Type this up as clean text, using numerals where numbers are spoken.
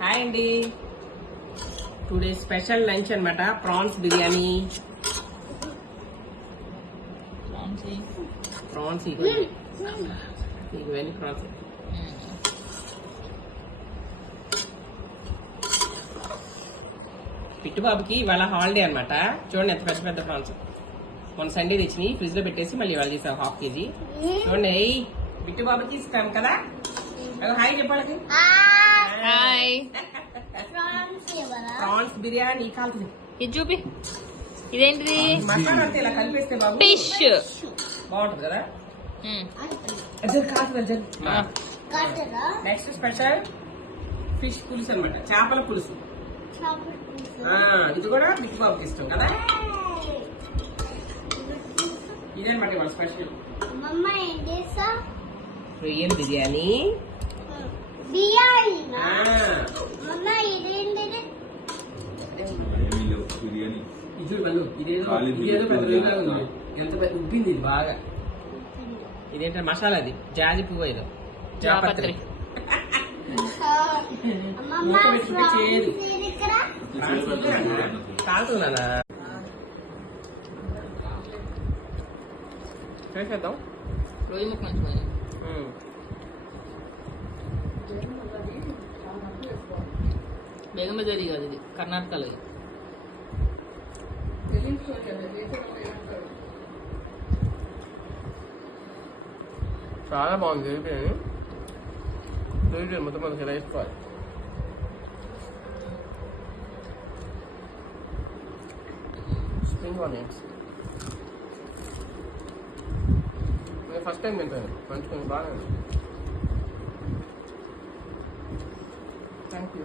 Hi అండి, today special lunch అన్నమాట. Prawns biryani. Prawns ఇవన్నీ ప్రాన్స్. పిట్టుబాబుకి ఇవాళ హాలిడే అనమాట. చూడండి ఎంత పెద్ద పెద్ద ప్రాన్స్. మొన్న సండే తెచ్చినాయి, ఫ్రిడ్జ్ లో పెట్టేసి మళ్ళీ ఇవాళ తీసాం 1/2 kg. చూడండి, పిట్టుబాబుకి ఇస్తాం కదా. హాయ్ చెప్పాలి. ప్రాన్స్ బిర్యానీ కాల్తుంది. ఇది చూపి, ఇదేంటిది? మసాలా అంతా ఇలా కలిపేస్తే బాబు ఫిష్ బాగుంటుంది కదా. నెక్స్ట్ స్పెషల్ ఫిష్ పులుసు అనమాట, చేపల పులుసు. ఇది కూడా పిట్టుబాబుకి ఇష్టం కదా. ఇదేనమాట ఇవాళ స్పెషల్. రొయ్యల బిర్యానీ. ఇదేదో పెద్ద ఎంత ఉబ్బింది ఇది బాగా. ఇదేంటే మసాలా, అది జాజి పువ్వు, ఏదో జాపత్రి. చేయదు కాలుతుందా చేసేద్దాం. రొయ్య ముక్క మంచిది. బేగంబజారీ కాదు, ఇది కర్ణాటకలో. చాలా బాగుంది బిర్యానీ. బిర్యానీ మొత్తం మనకి రైస్ కావాలి. స్ప్రింగ్ ఆనియన్స్ నేను ఫస్ట్ టైం తింటాను. మంచిగా బాగా. Thank you.